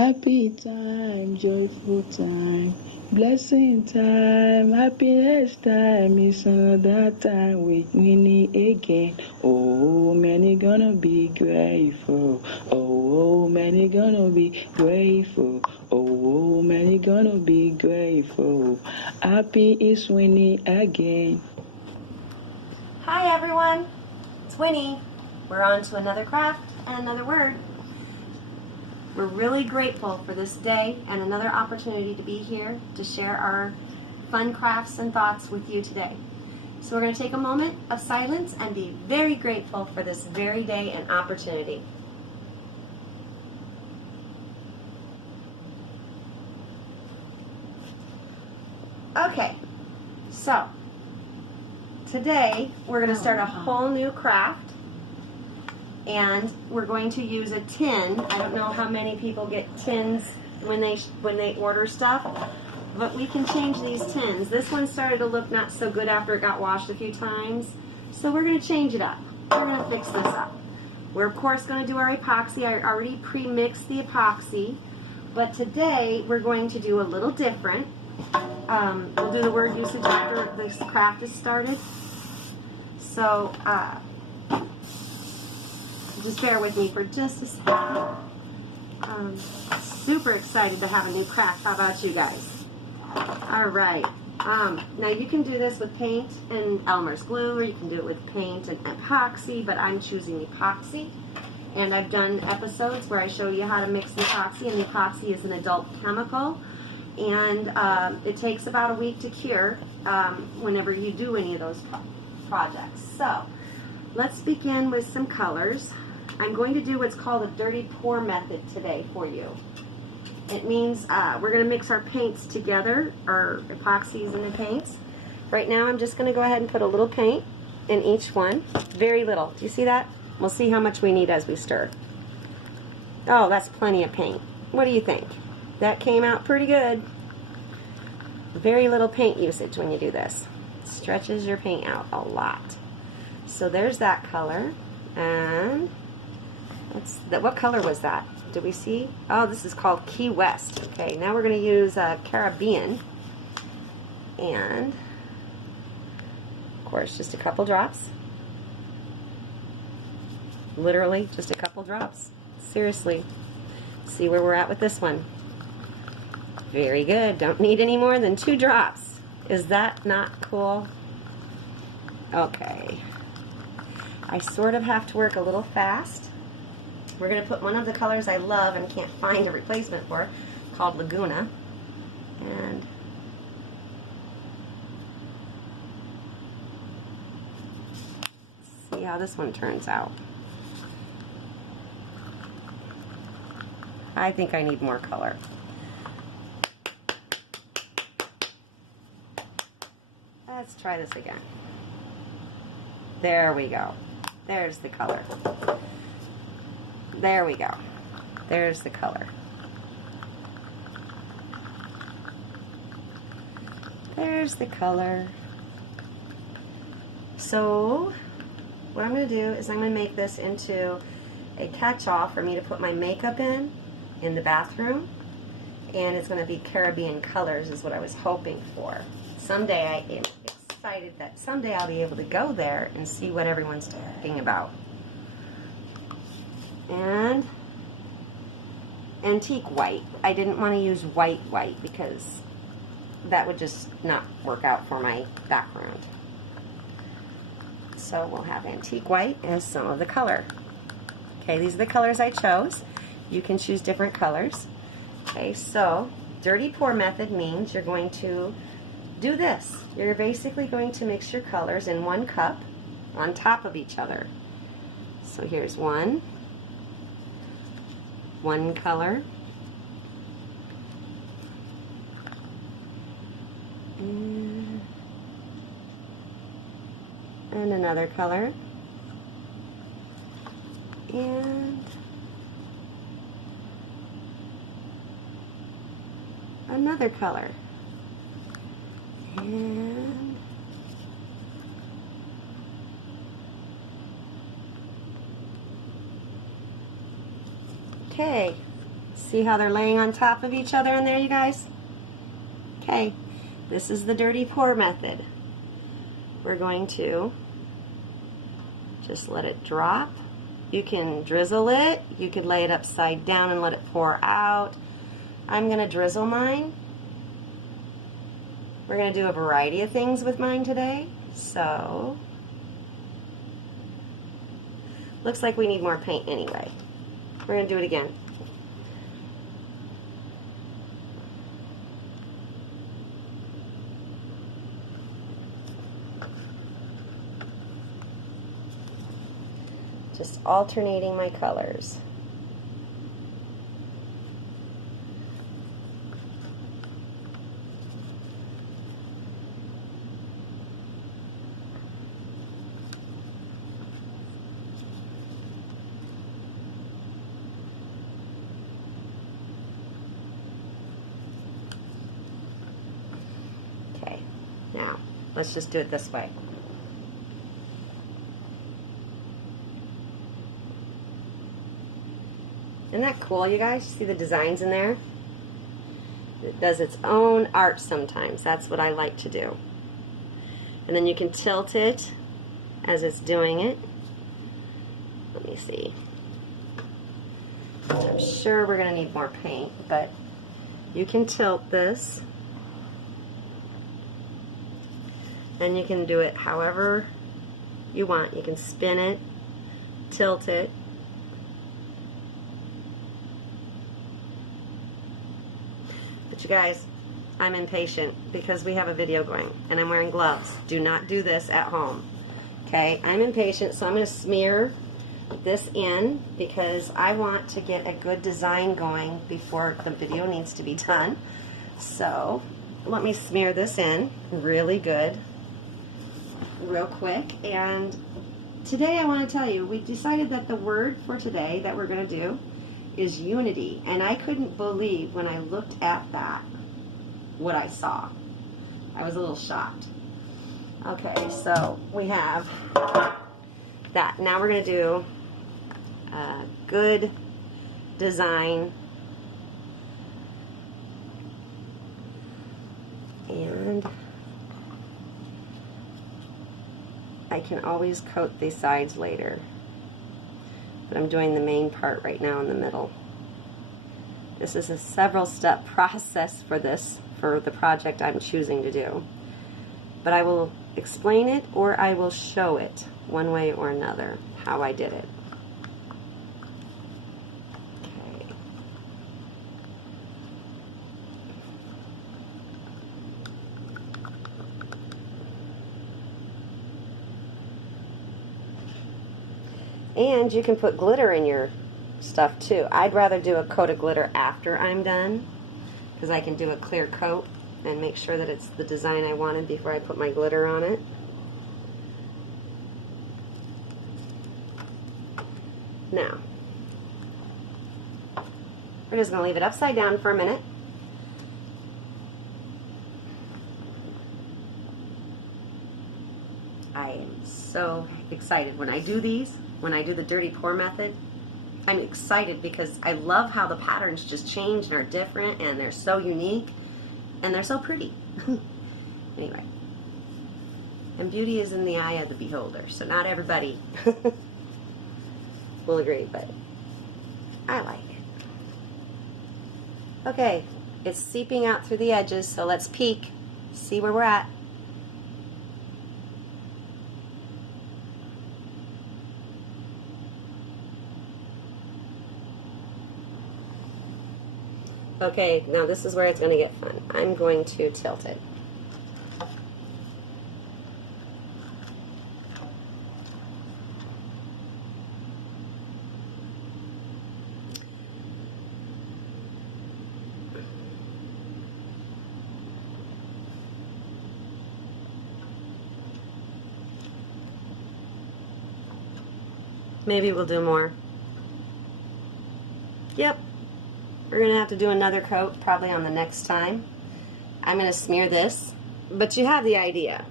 Happy time, joyful time, blessing time, happiness time. It's another time with Winnie again. Oh, many gonna be grateful. Oh, many gonna be grateful. Oh, many gonna be grateful. Happy is Winnie again. Hi everyone, it's Winnie. We're on to another craft and another word. We're really grateful for this day and another opportunity to be here to share our fun crafts and thoughts with you today. So we're going to take a moment of silence and be very grateful for this very day and opportunity. Okay, so today we're going to start a whole new craft. And we're going to use a tin. I don't know how many people get tins when they order stuff, but we can change these tins. This one started to look not so good after it got washed a few times, so we're going to change it up. We're going to fix this up. We're of course going to do our epoxy. I already pre-mixed the epoxy, but today we're going to do a little different. We'll do the word usage after this craft is started. So just bear with me for just a second. Super excited to have a new craft. How about you guys? All right. Now you can do this with paint and Elmer's glue, or you can do it with paint and epoxy, but I'm choosing epoxy. And I've done episodes where I show you how to mix the epoxy, and the epoxy is an adult chemical. And it takes about a week to cure whenever you do any of those projects. So let's begin with some colors. I'm going to do what's called a dirty pour method today for you. It means we're going to mix our paints together, our epoxies and the paints. Right now I'm just going to go ahead and put a little paint in each one. Very little. Do you see that? We'll see how much we need as we stir. Oh, that's plenty of paint. What do you think? That came out pretty good. Very little paint usage when you do this. It stretches your paint out a lot. So there's that color, and what color was that? Do we see? Oh, this is called Key West. Okay, now we're going to use Caribbean, and of course just a couple drops. Literally just a couple drops. Seriously. See where we're at with this one. Very good. Don't need any more than 2 drops. Is that not cool? Okay. I sort of have to work a little fast. We're going to put one of the colors I love and can't find a replacement for, called Laguna. And see how this one turns out. I think I need more color. Let's try this again. There we go. There's the color. There we go. There's the color. There's the color. So what I'm going to do is I'm going to make this into a catch-all for me to put my makeup in the bathroom, and it's going to be Caribbean colors is what I was hoping for. Someday I am excited that someday I'll be able to go there and see what everyone's talking about. And antique white. I didn't want to use white because that would just not work out for my background. So we'll have antique white as some of the color. Okay, these are the colors I chose. You can choose different colors. Okay, so dirty pour method means you're going to do this. You're basically going to mix your colors in 1 cup on top of each other. So here's one color, and another color, and another color, and okay, See how they're laying on top of each other in there, you guys? Okay, this is the dirty pour method. We're going to just let it drop. You can drizzle it. You could lay it upside down and let it pour out. I'm going to drizzle mine. We're going to do a variety of things with mine today. So, looks like we need more paint anyway. We're going to do it again. Just alternating my colors. Okay, now let's just do it this way. Isn't that cool, you guys? See the designs in there? It does its own art sometimes. That's what I like to do. And then you can tilt it as it's doing it. Let me see. I'm sure we're going to need more paint, but you can tilt this. And you can do it however you want. You can spin it, tilt it. But you guys, I'm impatient because we have a video going and I'm wearing gloves. Do not do this at home. Okay, I'm impatient, so I'm going to smear this in because I want to get a good design going before the video needs to be done. So let me smear this in really good, real quick. And today I want to tell you, we decided that the word for today that we're going to do is unity. And I couldn't believe when I looked at that what I saw. I was a little shocked. Okay, so we have that. Now we're going to do a good design. And I can always coat the sides later. But I'm doing the main part right now in the middle. This is a several step process for the project I'm choosing to do. But I will explain it or I will show it one way or another how I did it. Okay. And you can put glitter in your stuff too. I'd rather do a coat of glitter after I'm done because I can do a clear coat and make sure that it's the design I wanted before I put my glitter on it. Now, we're just going to leave it upside down for a minute. I am so excited when I do these, when I do the dirty pour method. I'm excited because I love how the patterns just change and are different and they're so unique and they're so pretty. Anyway, and beauty is in the eye of the beholder, so not everybody will agree, but I like it. Okay, it's seeping out through the edges, so let's peek, see where we're at. Okay, now this is where it's going to get fun. I'm going to tilt it. Maybe we'll do more. Yep. We're going to have to do another coat probably on the next time. I'm going to smear this, but you have the idea.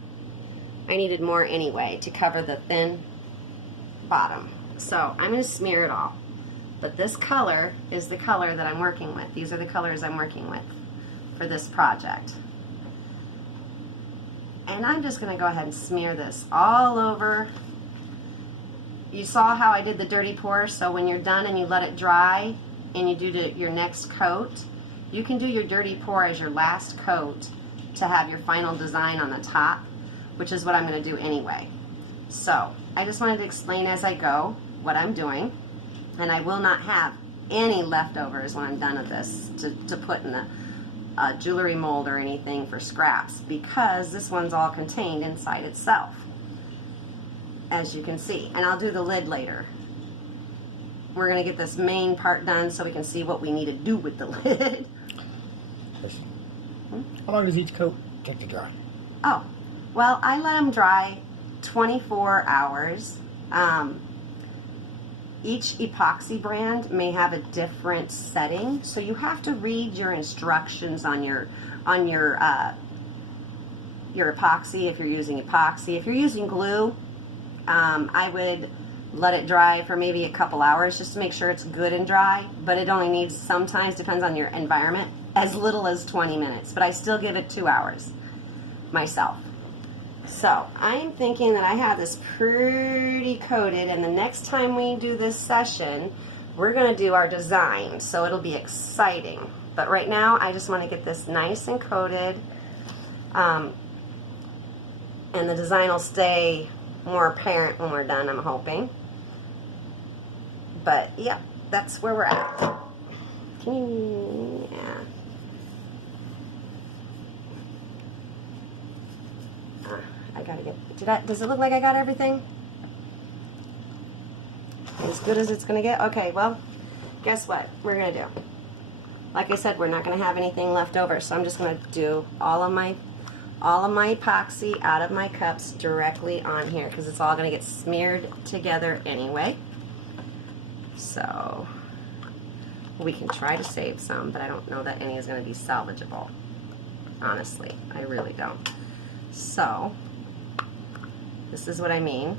I needed more anyway to cover the thin bottom. So I'm going to smear it all. But this color is the color that I'm working with. These are the colors I'm working with for this project. And I'm just going to go ahead and smear this all over. You saw how I did the dirty pour, so when you're done and you let it dry and you do your next coat, you can do your dirty pour as your last coat to have your final design on the top, which is what I'm going to do anyway. So I just wanted to explain as I go what I'm doing, and I will not have any leftovers when I'm done with this to put in a jewelry mold or anything for scraps, because this one's all contained inside itself, as you can see. And I'll do the lid later. We're going to get this main part done so we can see what we need to do with the lid. How long does each coat take to dry? Oh, well, I let them dry 24 hours. Each epoxy brand may have a different setting, so you have to read your instructions on your epoxy if you're using epoxy. If you're using glue, I would let it dry for maybe a couple hours just to make sure it's good and dry, but it only needs, sometimes, depends on your environment, as little as 20 minutes, but I still give it 2 hours myself. So I'm thinking that I have this pretty coated, and the next time we do this session, we're going to do our design, so it'll be exciting. But right now, I just want to get this nice and coated, and the design will stay more apparent when we're done, I'm hoping. But yeah, that's where we're at. Can you, yeah. I gotta get, does it look like I got everything? As good as it's gonna get? Okay, well, guess what we're gonna do? Like I said, we're not gonna have anything left over, so I'm just gonna do all of my epoxy out of my cups directly on here, because it's all gonna get smeared together anyway. So we can try to save some, but I don't know that any is gonna be salvageable. Honestly, I really don't. So this is what I mean.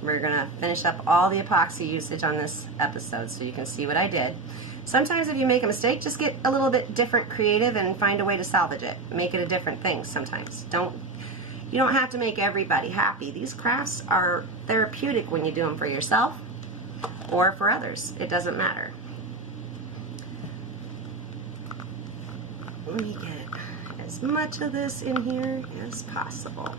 We're gonna finish up all the epoxy usage on this episode so you can see what I did. Sometimes if you make a mistake, just get a little bit different, creative, and find a way to salvage it. Make it a different thing sometimes. You don't have to make everybody happy. These crafts are therapeutic when you do them for yourself or for others. It doesn't matter. Let me get as much of this in here as possible.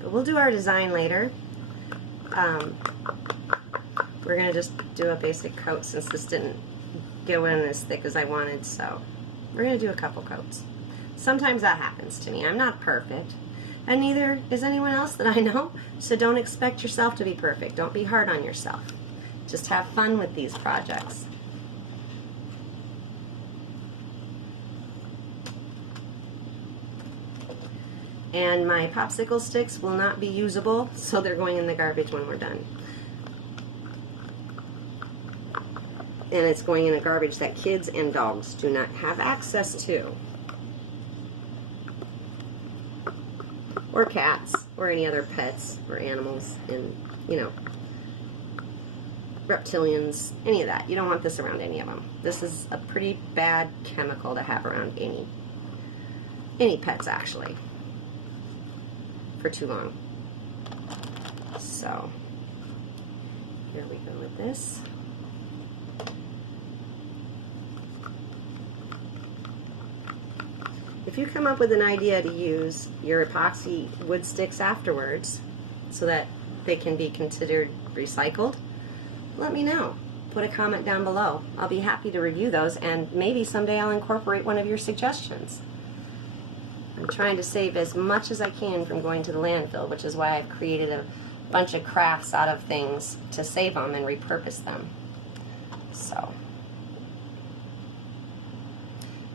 But we'll do our design later. We're going to just do a basic coat since this didn't go in as thick as I wanted, so we're going to do a couple coats. Sometimes that happens to me. I'm not perfect, and neither is anyone else that I know, so don't expect yourself to be perfect. Don't be hard on yourself. Just have fun with these projects. And my popsicle sticks will not be usable, so they're going in the garbage when we're done. And it's going in a garbage that kids and dogs do not have access to. Or cats, or any other pets, or animals, and, you know, reptilians, any of that. You don't want this around any of them. This is a pretty bad chemical to have around any pets, actually, for too long. So, here we go with this. If you come up with an idea to use your epoxy wood sticks afterwards so that they can be considered recycled, let me know. Put a comment down below. I'll be happy to review those, and maybe someday I'll incorporate one of your suggestions. I'm trying to save as much as I can from going to the landfill, which is why I've created a bunch of crafts out of things to save them and repurpose them. So,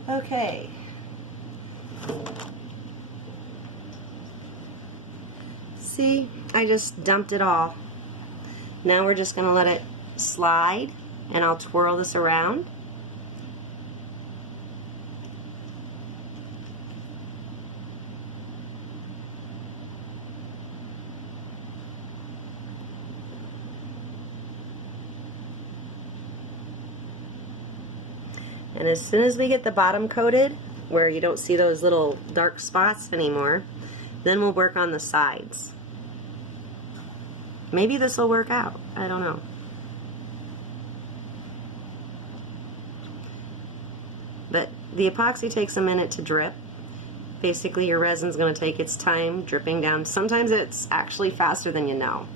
okay. See, I just dumped it all. Now we're just going to let it slide, and I'll twirl this around. And as soon as we get the bottom coated, where you don't see those little dark spots anymore, then we'll work on the sides. Maybe this will work out. I don't know. But the epoxy takes a minute to drip. Basically, your resin's going to take its time dripping down. Sometimes it's actually faster than you know.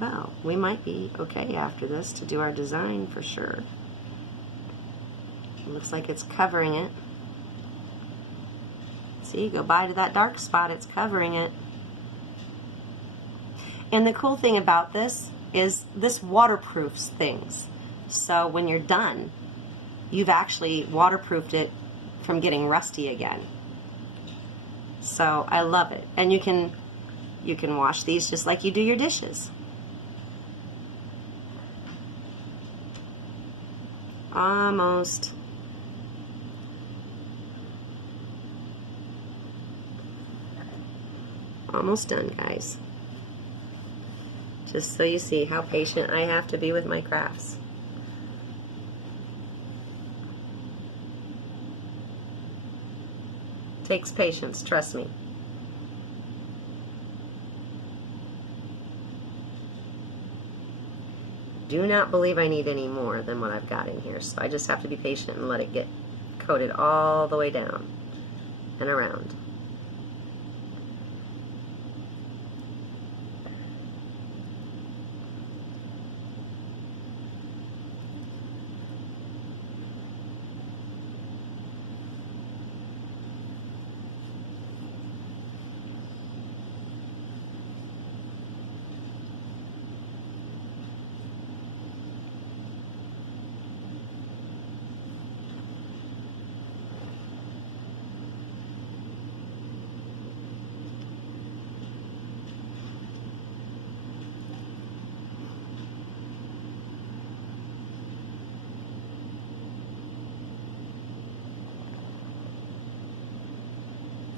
Well, we might be okay after this to do our design for sure. It looks like it's covering it. See, go by to that dark spot, it's covering it. And the cool thing about this is this waterproofs things. So when you're done, you've actually waterproofed it from getting rusty again. So I love it. And you can wash these just like you do your dishes. Almost. Almost done, guys. Just so you see how patient I have to be with my crafts. Takes patience, trust me. Do not believe I need any more than what I've got in here, so I just have to be patient and let it get coated all the way down and around.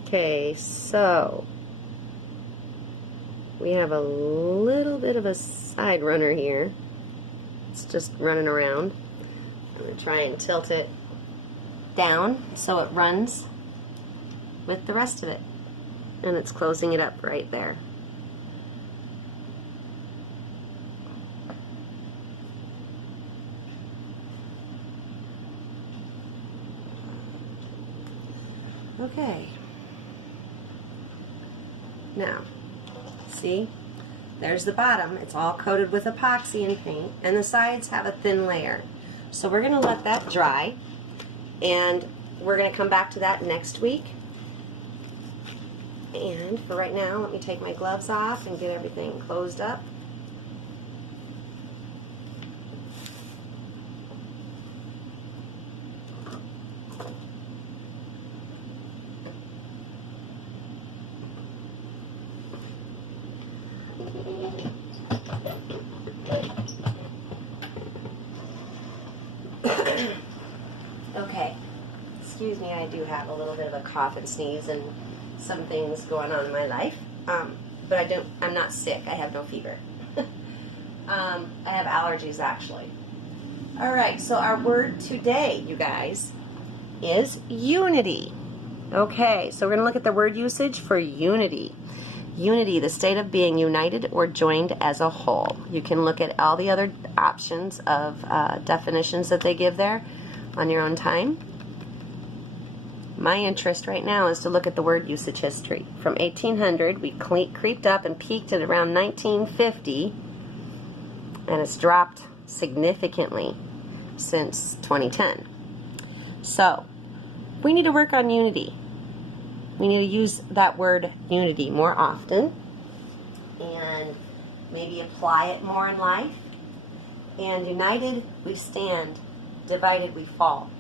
Okay, so we have a little bit of a side runner here. It's just running around. I'm going to try and tilt it down so it runs with the rest of it. And it's closing it up right there. Okay. Now, see, there's the bottom. It's all coated with epoxy and paint, and the sides have a thin layer. So we're going to let that dry, and we're going to come back to that next week. And for right now, let me take my gloves off and get everything closed up. Okay, excuse me, I do have a little bit of a cough and sneeze and some things going on in my life, but I'm not sick. I have no fever. I have allergies, actually. All right, so our word today, you guys, is unity. Okay, so we're going to look at the word usage for unity. Unity, the state of being united or joined as a whole. You can look at all the other options of definitions that they give there on your own time. My interest right now is to look at the word usage history. From 1800, we creeped up and peaked at around 1950, and it's dropped significantly since 2010. So, we need to work on unity. We need to use that word unity more often and maybe apply it more in life. And united we stand, divided we fall.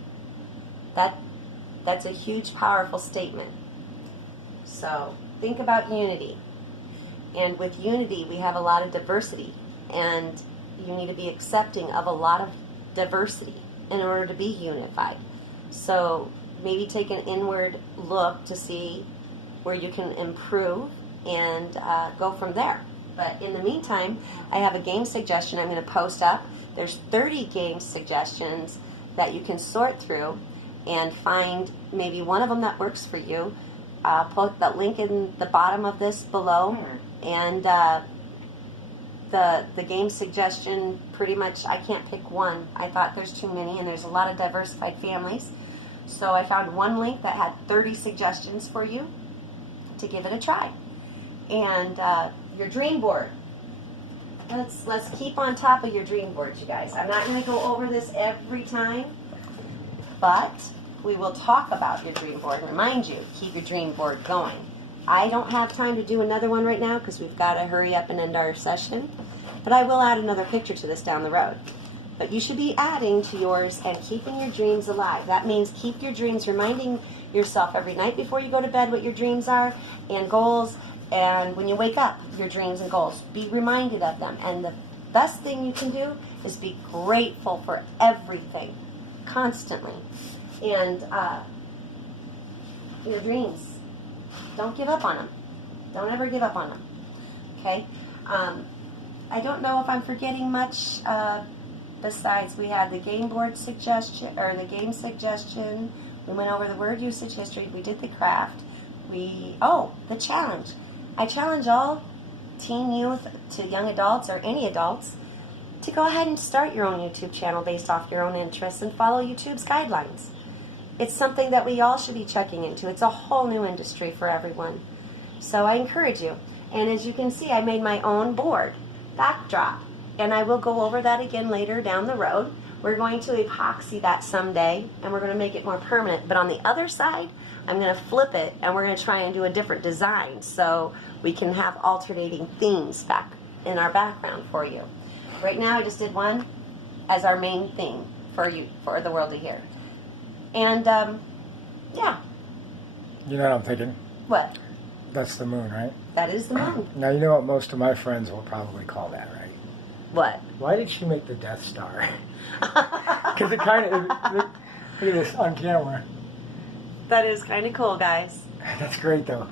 That's a huge, powerful statement. So think about unity. And with unity, we have a lot of diversity. And you need to be accepting of a lot of diversity in order to be unified. So maybe take an inward look to see where you can improve and go from there. But in the meantime, I have a game suggestion I'm going to post up. There's 30 game suggestions that you can sort through and find maybe one of them that works for you. Put the link in the bottom of this below, and the game suggestion, pretty much I can't pick one. I thought there's too many, and there's a lot of diversified families. So I found one link that had 30 suggestions for you to give it a try. And your dream board. Let's keep on top of your dream board, you guys. I'm not going to go over this every time, but we will talk about your dream board and remind you, keep your dream board going. I don't have time to do another one right now because we've got to hurry up and end our session, but I will add another picture to this down the road. But you should be adding to yours and keeping your dreams alive. That means keep your dreams, reminding yourself every night before you go to bed what your dreams are and goals, and when you wake up, your dreams and goals. Be reminded of them. And the best thing you can do is be grateful for everything, constantly. And your dreams, don't give up on them. Don't ever give up on them. Okay? I don't know if I'm forgetting much. Besides, we had the game board suggestion, or the game suggestion. We went over the word usage history. We did the craft. The challenge. I challenge all teen youth to young adults or any adults to go ahead and start your own YouTube channel based off your own interests and follow YouTube's guidelines. It's something that we all should be checking into. It's a whole new industry for everyone. So I encourage you. And as you can see, I made my own board backdrop. And I will go over that again later down the road. We're going to epoxy that someday, and we're going to make it more permanent. But on the other side, I'm going to flip it, and we're going to try and do a different design so we can have alternating themes back in our background for you. Right now, I just did one as our main theme for you, for the world to hear. And, yeah. You know what I'm thinking? What? That's the moon, right? That is the moon. Now, you know what most of my friends will probably call that, right? What? Why did she make the Death Star? Because it kind of... Look at this on camera. That is kind of cool, guys. That's great, though.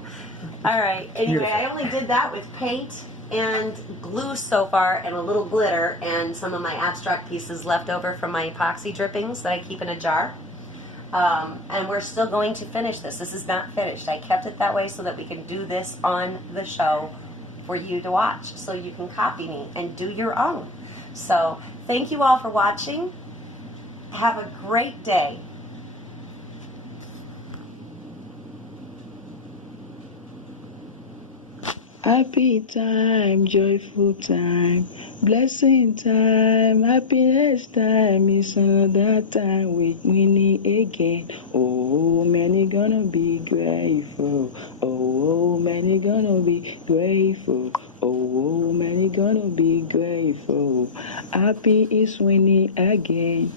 All right. Anyway, Beautiful. I only did that with paint and glue so far, and a little glitter, and some of my abstract pieces left over from my epoxy drippings that I keep in a jar. And we're still going to finish this. This is not finished. I kept it that way so that we can do this on the show for you to watch, so you can copy me and do your own. So thank you all for watching. Have a great day. Happy time, joyful time, blessing time, happiness time is another time with Winnie again. Oh, many gonna be grateful. Oh, many gonna be grateful. Oh, many gonna be grateful. Happy is Winnie again.